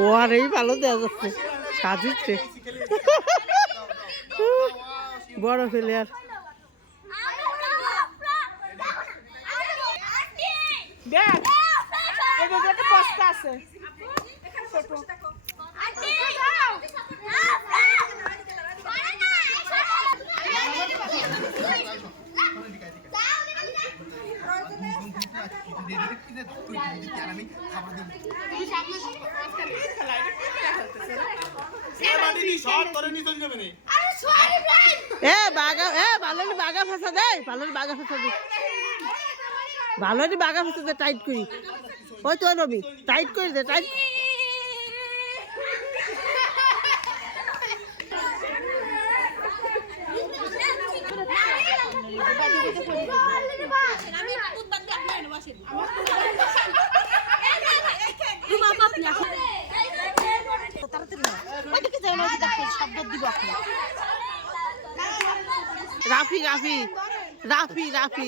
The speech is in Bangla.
ও আর এই ভালো দেওয়া যাচ্ছে সাজিচ্ছে বড় প্লেয়ার। বাগা ফাঁসা দেয় ভালোই বাগা ফাঁসা দে ভালোই বাগা ফাঁসা দে টাইট করি ওই তো রবি টাইট করে দে টাইট রাফি রাফি রাফি রাফি